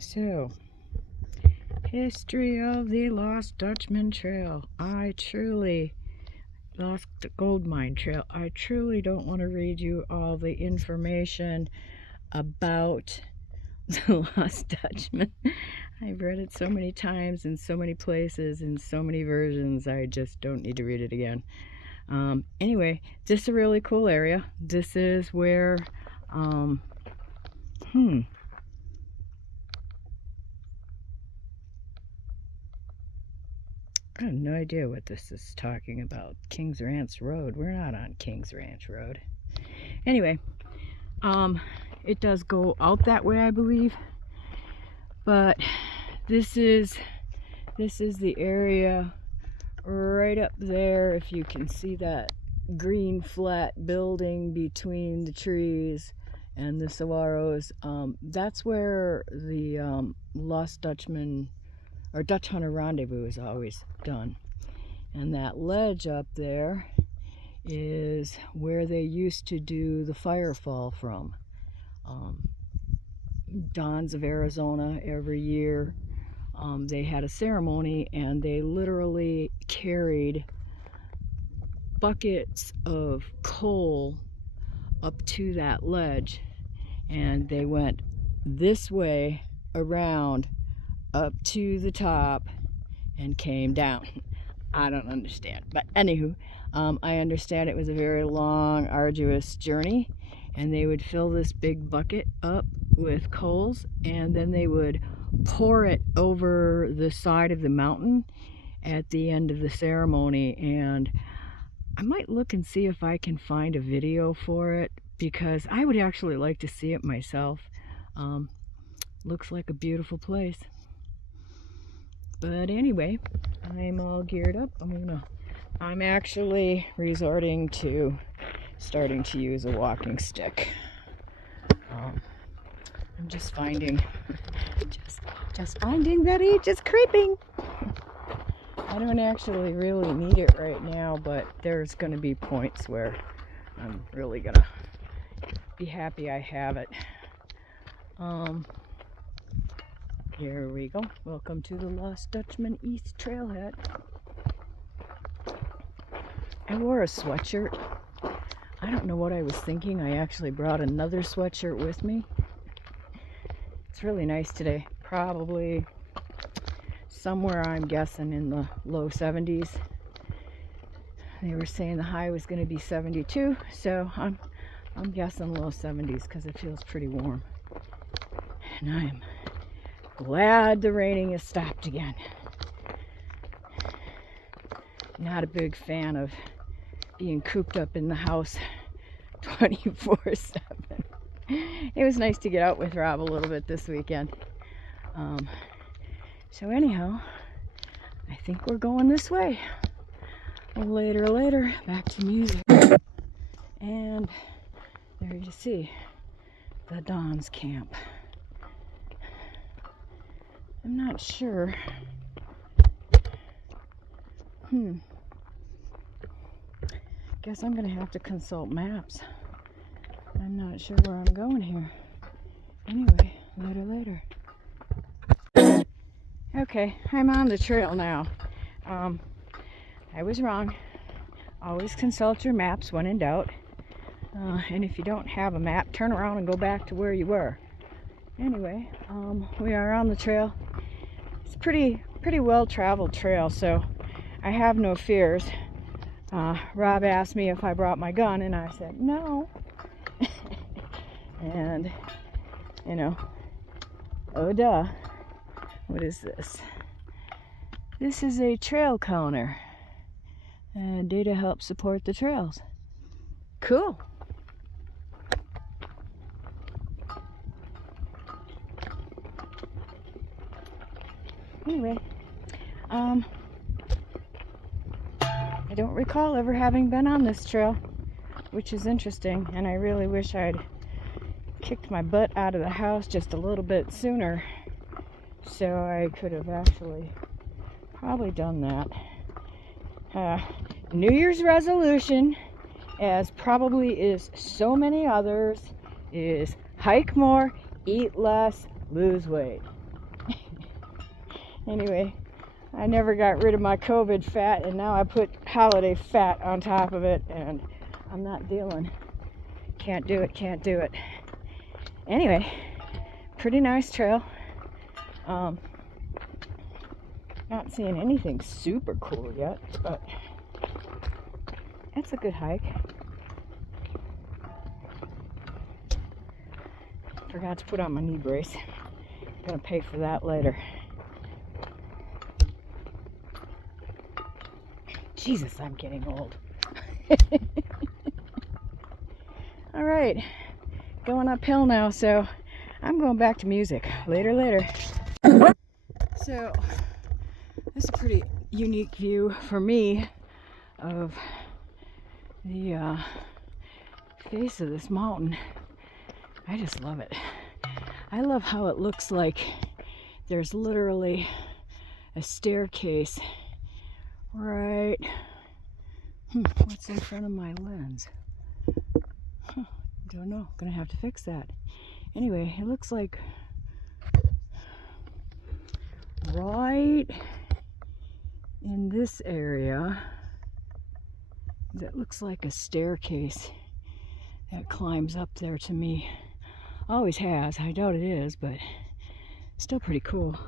So, history of the Lost Dutchman Trail. Lost Gold Mine Trail. I truly don't want to read you all the information about the Lost Dutchman. I've read it so many times in so many places in so many versions. I just don't need to read it again. Anyway, this is a really cool area. This is where I have no idea what this is talking about. King's Ranch Road. We're not on King's Ranch Road. Anyway, it does go out that way, I believe. But this is the area right up there. If you can see that green flat building between the trees and the saguaros, that's where the Lost Dutchman or Dutch Hunter Rendezvous is always done. And that ledge up there is where they used to do the firefall from. Dons of Arizona, every year they had a ceremony, and they literally carried buckets of coal up to that ledge, and they went this way around up to the top and came down. I don't understand, but anywho, I understand it was a very long, arduous journey, and they would fill this big bucket up with coals, and then they would pour it over the side of the mountain at the end of the ceremony. And I might look and see if I can find a video for it, because I would actually like to see it myself. Looks like a beautiful place. But anyway, I'm all geared up. I'm actually resorting to starting to use a walking stick. I'm just finding that age is creeping. I don't actually really need it right now, but there's going to be points where I'm really gonna be happy I have it. Here we go. Welcome to the Lost Dutchman East Trailhead. I wore a sweatshirt. I don't know what I was thinking. I actually brought another sweatshirt with me. It's really nice today. Probably somewhere, I'm guessing, in the low 70s. They were saying the high was going to be 72, so I'm guessing low 70s because it feels pretty warm. And I'm glad the raining has stopped again. Not a big fan of being cooped up in the house 24/7. It was nice to get out with Rob a little bit this weekend. So anyhow, I think we're going this way. Later, back to music. And there you see the Don's camp. I'm not sure. Guess I'm gonna have to consult maps. I'm not sure where I'm going here. Anyway, later. Okay, I'm on the trail now. I was wrong. Always consult your maps when in doubt. And if you don't have a map, turn around and go back to where you were. Anyway, we are on the trail. It's a pretty well-traveled trail, so I have no fears. Rob asked me if I brought my gun, and I said no. And, oh duh. What is this? This is a trail counter. Data helps support the trails. Cool. Anyway, I don't recall ever having been on this trail, which is interesting, and I really wish I'd kicked my butt out of the house just a little bit sooner, so I could have actually probably done that. New Year's resolution, as probably is so many others, is hike more, eat less, lose weight. Anyway, I never got rid of my COVID fat, and now I put holiday fat on top of it, and I'm not dealing. Can't do it, can't do it. Anyway, pretty nice trail. Not seeing anything super cool yet, but it's a good hike. Forgot to put on my knee brace. Gonna pay for that later. Jesus, I'm getting old. All right, going uphill now, so I'm going back to music. Later. So, this is a pretty unique view for me of the face of this mountain. I just love it. I love how it looks like there's literally a staircase right. What's in front of my lens? Don't know. Gonna have to fix that. Anyway, it looks like right in this area that looks like a staircase that climbs up there to me. Always has. I doubt it is, but still pretty cool.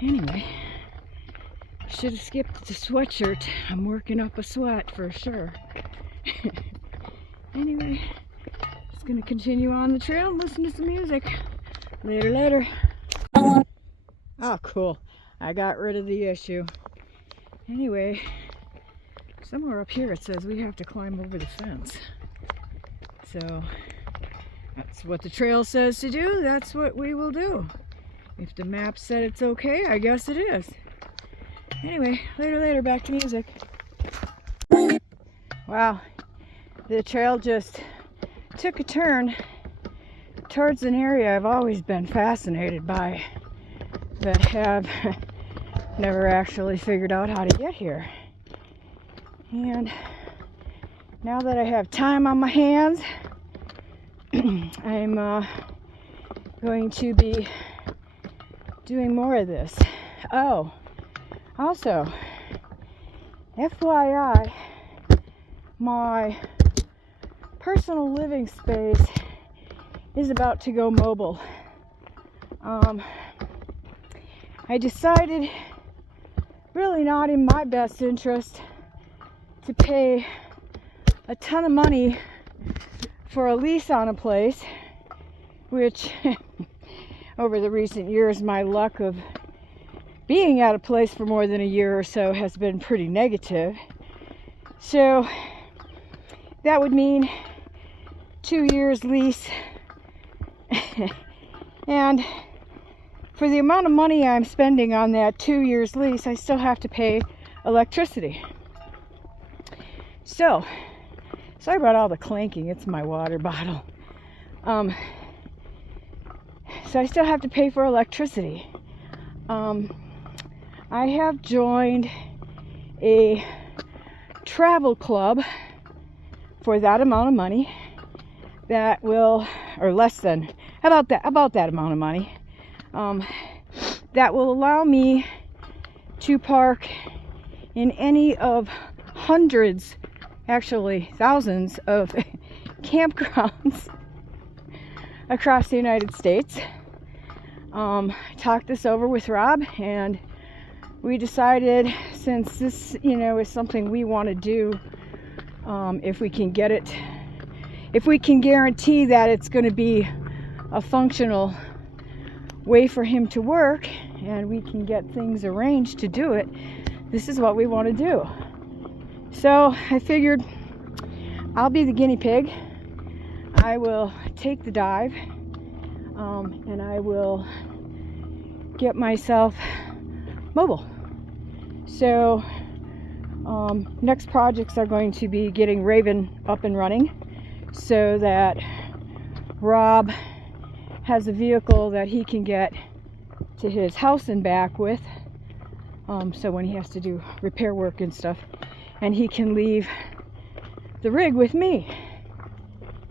Anyway, should have skipped the sweatshirt. I'm working up a sweat for sure. Anyway, just gonna continue on the trail and listen to some music. Later. Oh, cool. I got rid of the issue. Anyway, somewhere up here it says we have to climb over the fence. So, that's what the trail says to do. That's what we will do. If the map said it's okay, I guess it is. Anyway, later, back to music. Wow, the trail just took a turn towards an area I've always been fascinated by, but have never actually figured out how to get here. And now that I have time on my hands, I'm going to be doing more of this. Oh, also, FYI, my personal living space is about to go mobile. I decided, really not in my best interest, to pay a ton of money for a lease on a place, which over the recent years my luck of being at a place for more than a year or so has been pretty negative. So that would mean 2 years lease. And for the amount of money I'm spending on that 2 years lease, I still have to pay electricity. So, sorry about all the clanking, it's my water bottle. So I still have to pay for electricity. I have joined a travel club for that amount of money that will, or less than, about that amount of money, that will allow me to park in any of hundreds, actually thousands of campgrounds across the United States. Talked this over with Rob, and we decided, since this, is something we want to do, if we can get it, if we can guarantee that it's going to be a functional way for him to work, and we can get things arranged to do it, this is what we want to do. So I figured I'll be the guinea pig. I will take the dive, and I will get myself mobile. So next projects are going to be getting Raven up and running so that Rob has a vehicle that he can get to his house and back with, so when he has to do repair work and stuff, and he can leave the rig with me.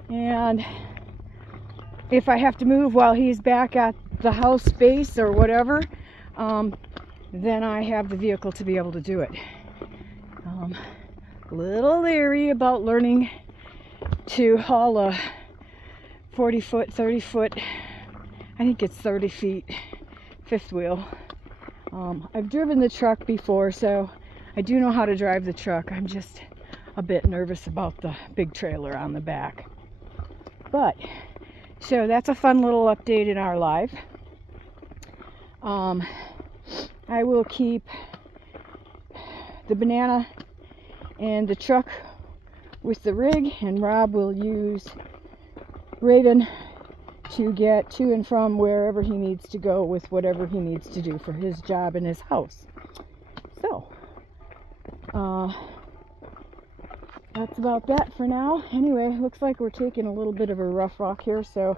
And if I have to move while he's back at the house space or whatever, then I have the vehicle to be able to do it. A little leery about learning to haul a 40 foot, 30 foot, I think it's 30 feet, fifth wheel. I've driven the truck before, so I do know how to drive the truck. I'm just a bit nervous about the big trailer on the back. But, so that's a fun little update in our life. I will keep the banana and the truck with the rig, and Rob will use Raven to get to and from wherever he needs to go with whatever he needs to do for his job in his house. So, that's about that for now. Anyway, looks like we're taking a little bit of a rough walk here, so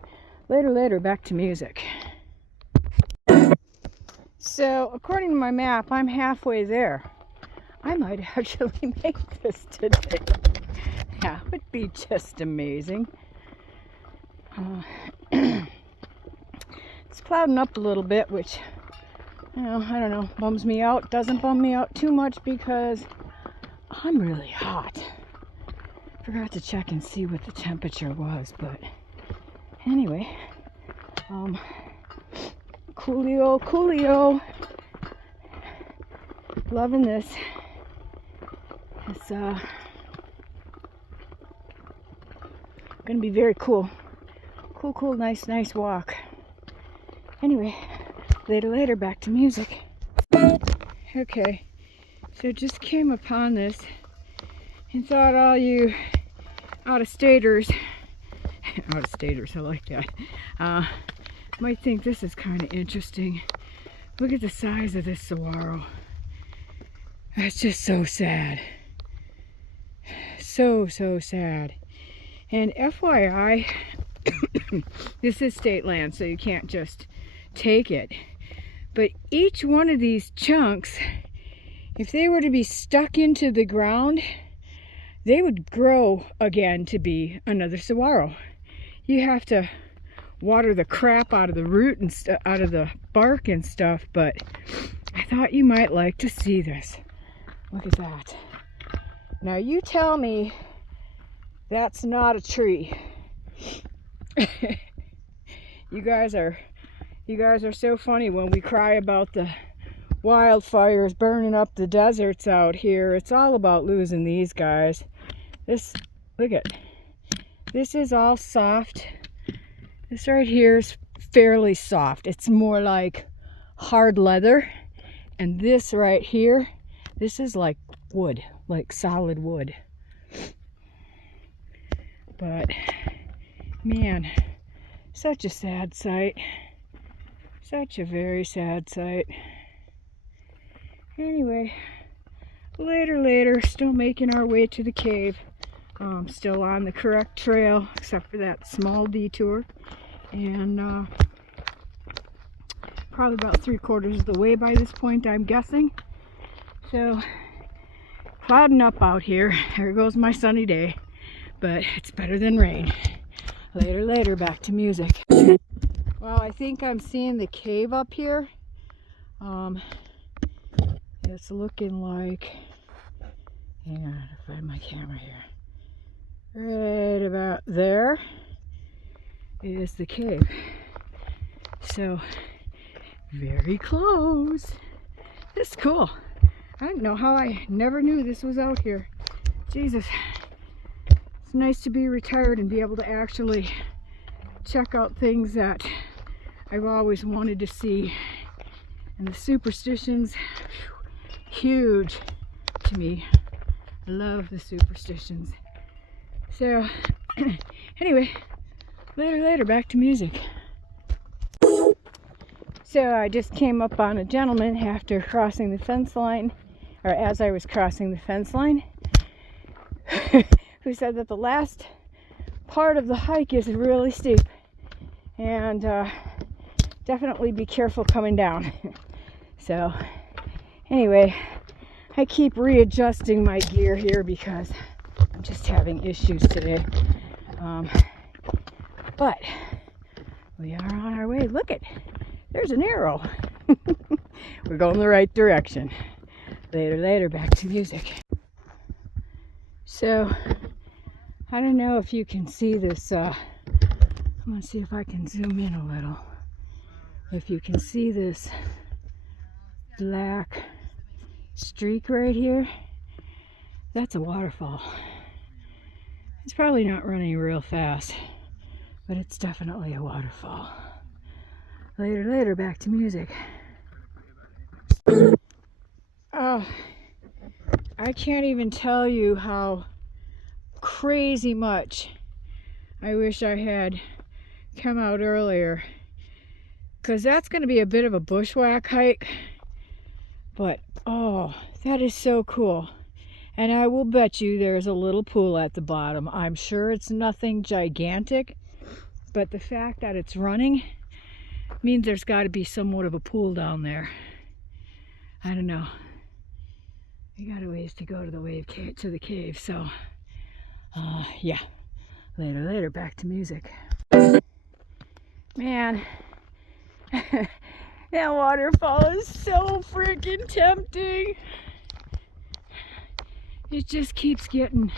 later, back to music. So, according to my map, I'm halfway there. I might actually make this today. That would be just amazing. It's clouding up a little bit, which, you know, I don't know, bums me out. Doesn't bum me out too much because I'm really hot. Forgot to check and see what the temperature was, but anyway, coolio. Loving this. It's gonna be very cool. Cool, nice walk. Anyway, later, back to music. Okay, so just came upon this and thought all you out-of-staters, I like that, might think this is kind of interesting. Look at the size of this saguaro. That's just so sad. So sad. And FYI, this is state land, so you can't just take it. But each one of these chunks, if they were to be stuck into the ground, they would grow again to be another saguaro. You have to water the crap out of the root and out of the bark and stuff, but I thought you might like to see this. Look at that. Now you tell me that's not a tree. You guys are so funny when we cry about the wildfires burning up the deserts out here. It's all about losing these guys. Look at, this is all soft. This right here is fairly soft. It's more like hard leather. And this right here, this is like wood, like solid wood. But man, such a sad sight. Such a very sad sight. Anyway, later, still making our way to the cave. Still on the correct trail, except for that small detour. And probably about 3/4 of the way by this point, I'm guessing. So, clouding up out here. There goes my sunny day. But it's better than rain. Later, back to music. Well, I think I'm seeing the cave up here. It's looking like, hang on, I'll find my camera here. Right about there is the cave. So, very close. This is cool. I don't know how I never knew this was out here. Jesus. It's nice to be retired and be able to actually check out things that I've always wanted to see. And the Superstitions, huge to me. I love the Superstitions. So, anyway, later, back to music. So I just came up on a gentleman after crossing the fence line, or as I was crossing the fence line, who said that the last part of the hike is really steep, and definitely be careful coming down. So anyway, I keep readjusting my gear here because I'm just having issues today. But we are on our way. Look it, there's an arrow. We're going the right direction. Later, back to music. So, I don't know if you can see this. I'm going to see if I can zoom in a little. If you can see this black streak right here, that's a waterfall. It's probably not running real fast, but it's definitely a waterfall. Later, back to music. Oh, I can't even tell you how crazy much I wish I had come out earlier, because that's going to be a bit of a bushwhack hike, but oh, that is so cool. And I will bet you there's a little pool at the bottom. I'm sure it's nothing gigantic, but the fact that it's running means there's got to be somewhat of a pool down there. I don't know. We got a ways to go to the cave, so yeah. Later, back to music. Man, that waterfall is so freaking tempting. It just keeps getting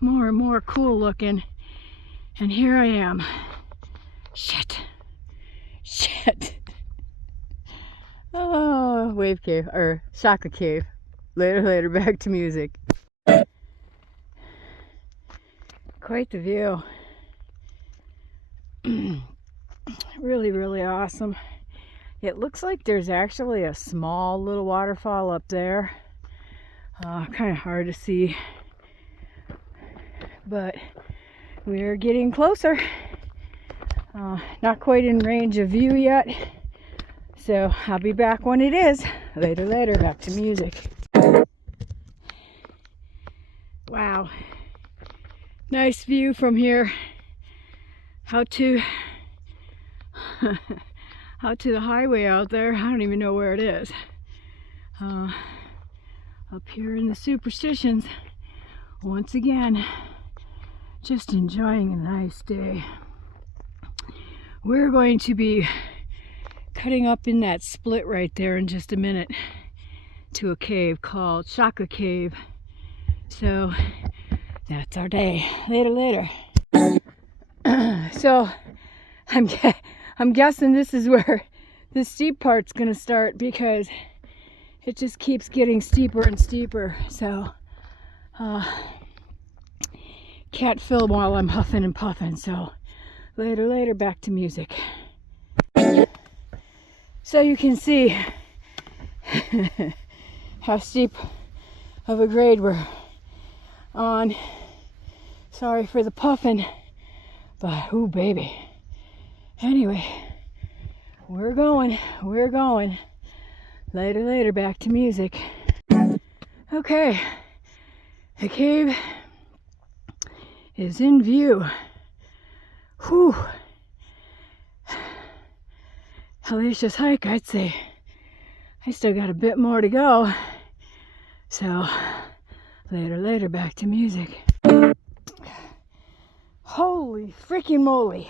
more and more cool looking, and here I am. Shit. Oh, wave cave, or Shaka Cave. Later, back to music. Quite the view. Really awesome. It looks like there's actually a small little waterfall up there. Kind of hard to see, but we're getting closer. Not quite in range of view yet, so I'll be back when it is. Later, back to music. Wow, nice view from here. Out to the highway out there. I don't even know where it is. Up here in the Superstitions, once again, just enjoying a nice day. We're going to be cutting up in that split right there in just a minute to a cave called Shaka Cave. So that's our day. Later. So I'm guessing this is where the steep part's gonna start, because it just keeps getting steeper and steeper. So can't film while I'm huffing and puffing. So later, back to music. So you can see how steep of a grade we're on. Sorry for the puffing, but ooh baby. Anyway, we're going. Later, back to music. Okay, the cave is in view. Whew. Hellacious hike, I'd say. I still got a bit more to go. So, later, back to music. Holy freaking moly.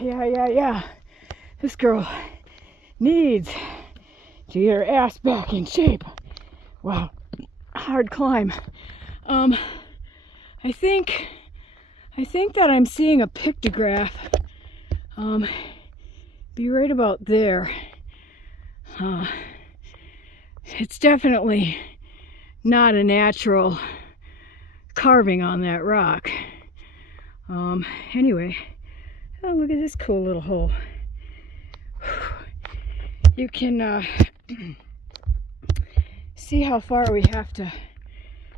Yeah. This girl needs to get her ass back in shape. Wow, hard climb. I think that I'm seeing a pictograph. Be right about there. It's definitely not a natural carving on that rock. Anyway, oh, look at this cool little hole. You can see how far we have to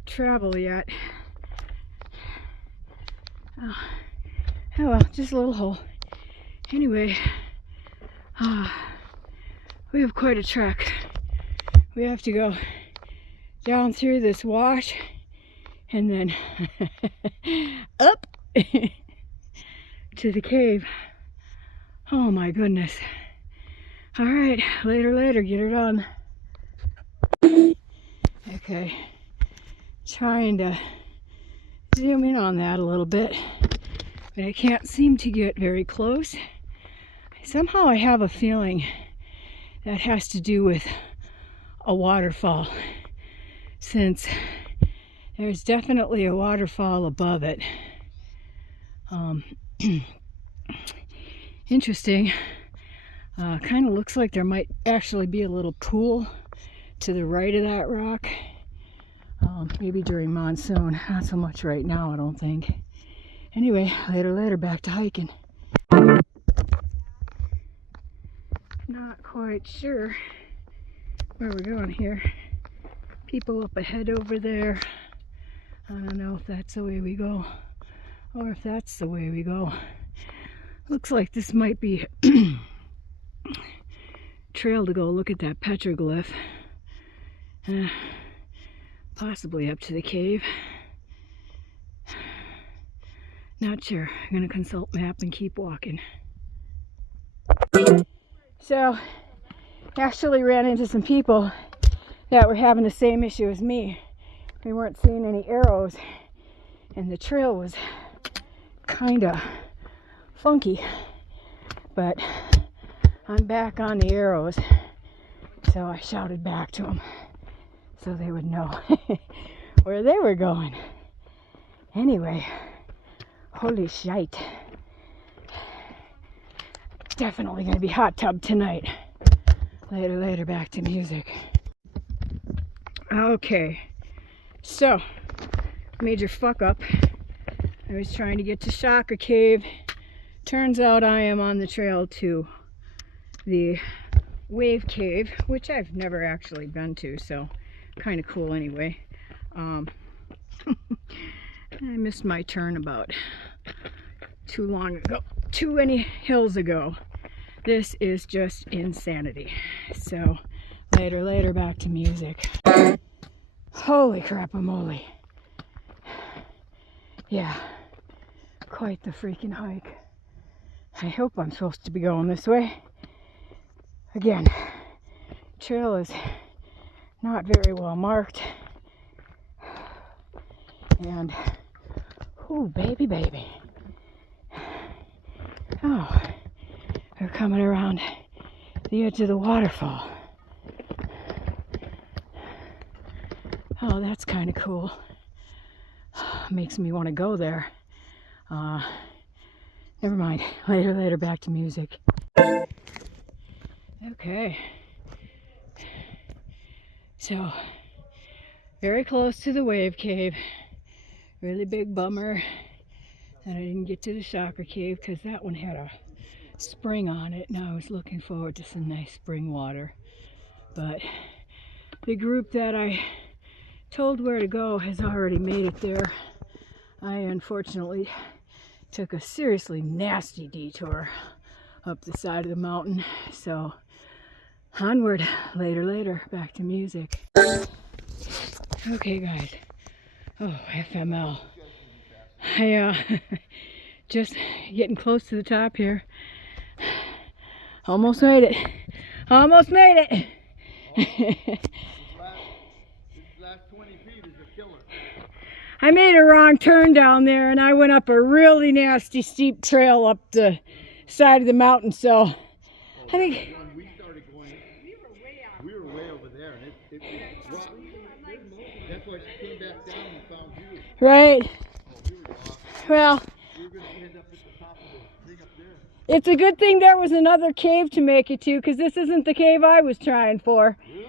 travel yet. Oh well, just a little hole. Anyway, we have quite a trek. We have to go down through this wash and then up to the cave. Oh my goodness. All right, later, get her done. Okay, trying to zoom in on that a little bit, but I can't seem to get very close. Somehow I have a feeling that has to do with a waterfall, since there's definitely a waterfall above it. Interesting. Kind of looks like there might actually be a little pool to the right of that rock. Maybe during monsoon, not so much right now, I don't think. Anyway, later, back to hiking. Not quite sure where we're going here. People up ahead over there. I don't know if that's the way we go or if that's the way we go. Looks like this might be trail to go look at that petroglyph. Possibly up to the cave. Not sure. I'm going to consult map and keep walking. So, actually ran into some people that were having the same issue as me. We weren't seeing any arrows, and the trail was kind of funky. But I'm back on the arrows, so I shouted back to them so they would know where they were going. Anyway, holy shite. Definitely going to be hot tub tonight. Later, back to music. Okay, so, major fuck up. I was trying to get to Shaka Cave. Turns out I am on the trail to the Wave Cave, which I've never actually been to, so kind of cool anyway. I missed my turn about too many hills ago. This is just insanity. So later, back to music. Holy crap-a-moly. Yeah, quite the freaking hike. I hope I'm supposed to be going this way. Again, trail is not very well marked. And, ooh, baby. Oh, we're coming around the edge of the waterfall. Oh, that's kind of cool. Makes me want to go there. Never mind. Later, back to music. Okay. So, very close to the Wave Cave. Really big bummer that I didn't get to the Shaka Cave because that one had a spring on it, and I was looking forward to some nice spring water. But the group that I told where to go has already made it there. I unfortunately took a seriously nasty detour up the side of the mountain, so onward. Later, back to music. Okay guys, oh FML, I just getting close to the top here. Almost made it. I made a wrong turn down there, and I went up a really nasty steep trail up the side of the mountain, so I think when we started going, we were way over there, and that's why she came back down and found you. Right. Oh, we were off. Well, We were going to end up at the top of the thing up there. it's a good thing there was another cave to make it to, because this isn't the cave I was trying for. Really?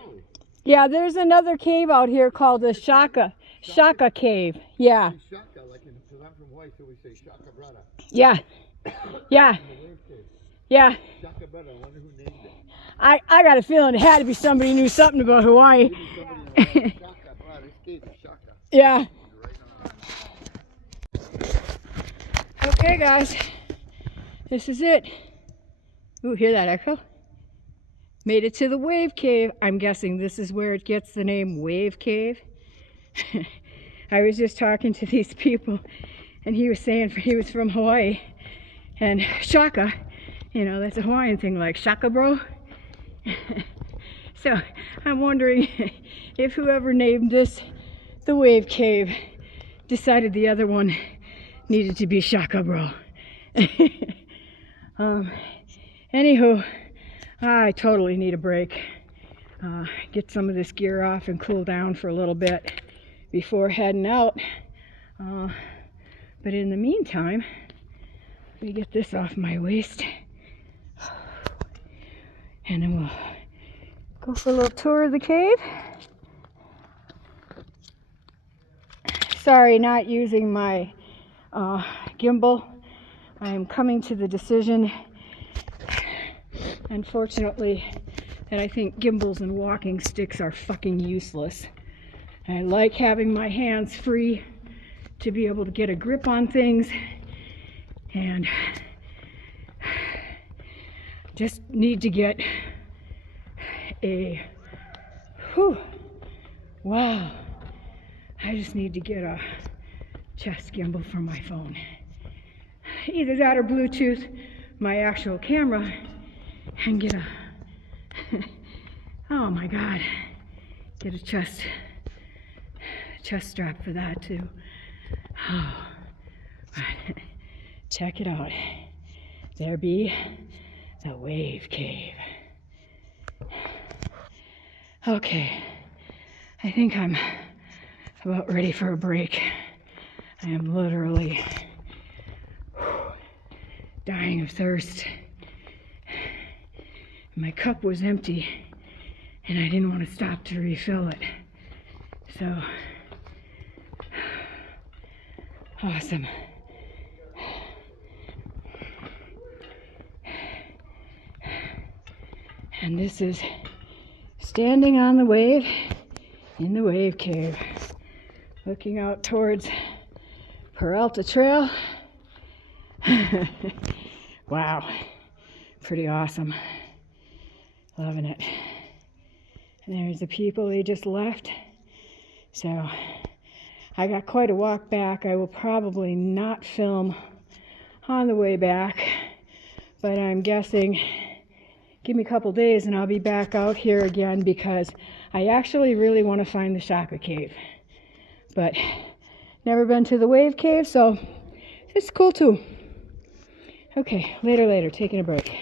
Yeah, there's another cave out here called the Shaka Cave. Yeah. Shaka, like in, because I'm from Hawaii, so we say Shaka Brada. Yeah. Yeah. Yeah. Shaka Brada, I wonder who named it. I got a feeling it had to be somebody who knew something about Hawaii. Maybe somebody Shaka Brada, this cave is Shaka. Yeah. Right on. Okay, guys. This is it. Ooh, hear that echo? Made it to the Wave Cave. I'm guessing this is where it gets the name Wave Cave. I was just talking to these people, and he was saying he was from Hawaii, and Shaka, you know, that's a Hawaiian thing, like Shaka bro. So I'm wondering if whoever named this the Wave Cave decided the other one needed to be Shaka bro. Anywho, I totally need a break. Get some of this gear off and cool down for a little bit before heading out. But in the meantime, let me get this off my waist. And then we'll go for a little tour of the cave. Sorry, not using my gimbal. I am coming to the decision, unfortunately, that I think gimbals and walking sticks are fucking useless. I like having my hands free to be able to get a grip on things, and just need to get a, wow, I just need to get a chest gimbal for my phone. Either that or Bluetooth my actual camera and get a, oh my God, get a chest strap for that too. Oh, check it out. There be the Wave Cave. Okay, I think I'm about ready for a break. I am literally dying of thirst. My cup was empty and I didn't want to stop to refill it. So, awesome. And this is standing on the wave in the Wave Cave, looking out towards Peralta Trail. Wow, pretty awesome. Loving it. And there's the people they just left. So I got quite a walk back. I will probably not film on the way back, but I'm guessing give me a couple days and I'll be back out here again, because I actually really want to find the Shaka Cave, but never been to the Wave Cave, so it's cool too. Okay, later, taking a break.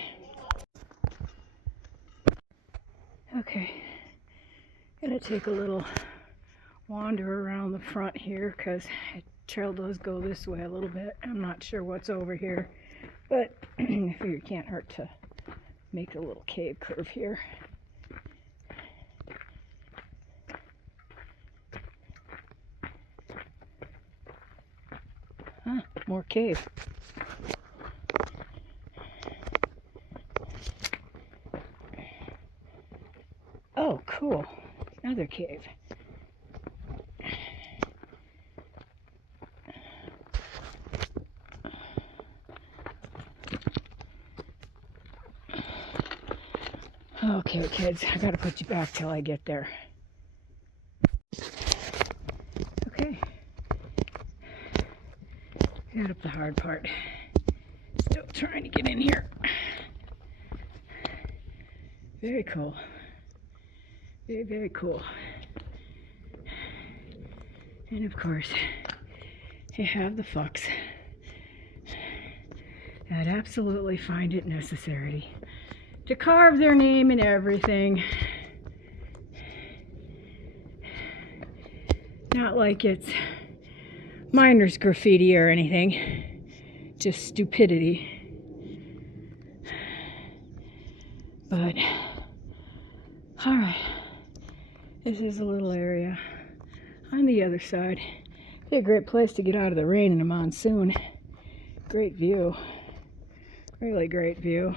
Okay, gonna take a little wander around the front here, because the trail does go this way a little bit. I'm not sure what's over here, but I figure it can't hurt to make a little cave curve here. More cave. Oh, cool. Another cave. Okay, kids, I gotta put you back till I get there. Okay. Got up the hard part. Still trying to get in here. Very cool. Very, very cool. And of course, you have the fucks that absolutely find it necessary to carve their name and everything. Not like it's miner's graffiti or anything, just stupidity. But, alright, this is a little area on the other side. It's a great place to get out of the rain in a monsoon. Great view, really great view.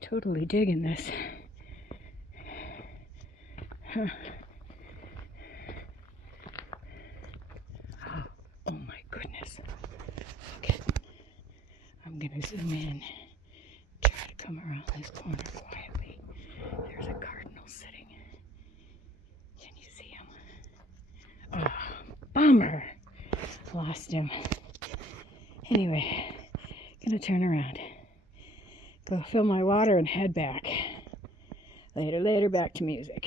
Totally digging this. Huh. Oh my goodness. Okay. I'm gonna zoom in. Try to come around this corner quietly. There's a cardinal sitting. Can you see him? Oh, bummer. Lost him. Anyway, gonna turn around. Go fill my water and head back. Later, back to music.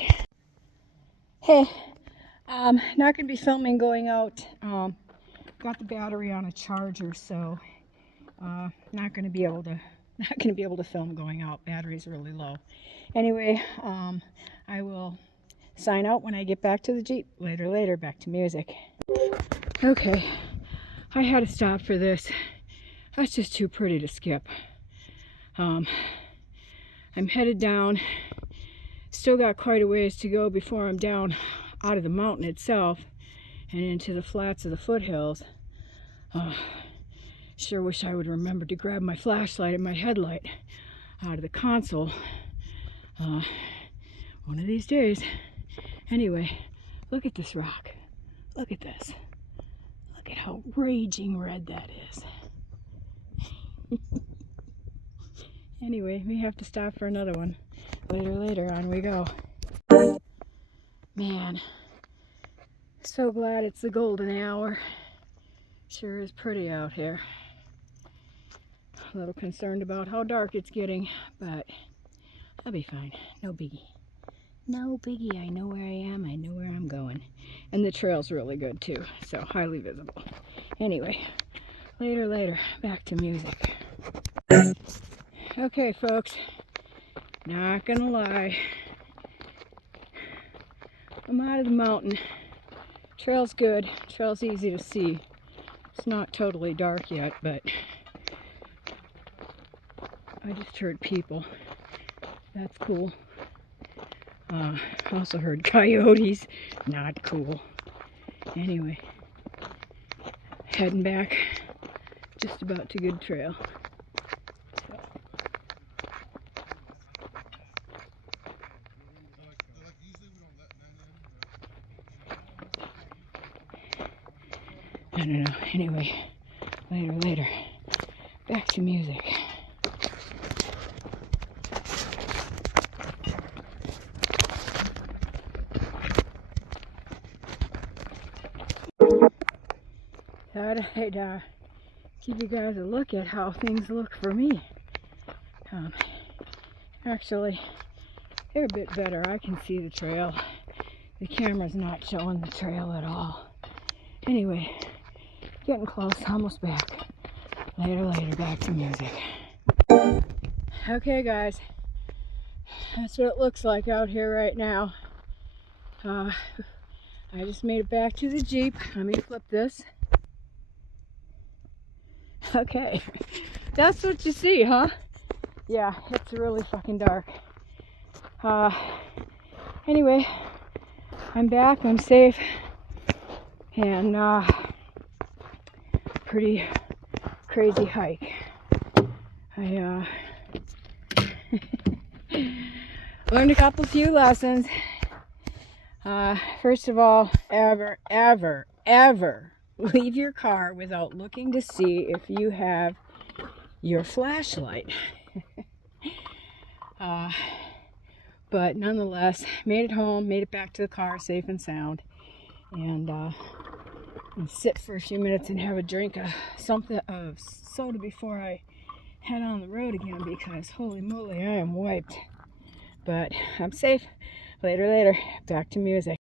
Hey, Not going to be filming going out. Got the battery on a charger, so not going to be able to film going out. Battery's really low. Anyway, I will sign out when I get back to the Jeep. Later, back to music. Okay, I had to stop for this. That's just too pretty to skip. I'm headed down. Still got quite a ways to go before I'm down out of the mountain itself and into the flats of the foothills. Sure wish I would remember to grab my flashlight and my headlight out of the console one of these days. Anyway, look at this rock. Look at this. Look at how raging red that is. Anyway, we have to stop for another one. Later, on we go. Man, so glad it's the golden hour. Sure is pretty out here. A little concerned about how dark it's getting, but I'll be fine. No biggie. No biggie. I know where I am. I know where I'm going. And the trail's really good too, so highly visible. Anyway, later, back to music. Okay, folks, not gonna lie. I'm out of the mountain. Trail's good. Trail's easy to see. It's not totally dark yet, but I just heard people. That's cool. Also heard coyotes. Not cool. Anyway, heading back. Just about to good trail. I don't know. Anyway, later. Back to music. Thought I'd give you guys a look at how things look for me. Actually, they're a bit better. I can see the trail. The camera's not showing the trail at all. Anyway, getting close, almost back. Later, back to music. Okay, guys, that's what it looks like out here right now. I just made it back to the Jeep. Let me flip this. Okay, that's what you see, huh? Yeah, it's really fucking dark. Anyway, I'm back, I'm safe, and pretty crazy hike. I learned a few lessons. First of all, ever leave your car without looking to see if you have your flashlight. But nonetheless, made it home, made it back to the car safe and sound, and sit for a few minutes and have a drink of soda before I head on the road again, because holy moly, I am wiped. But I'm safe. Later, back to music.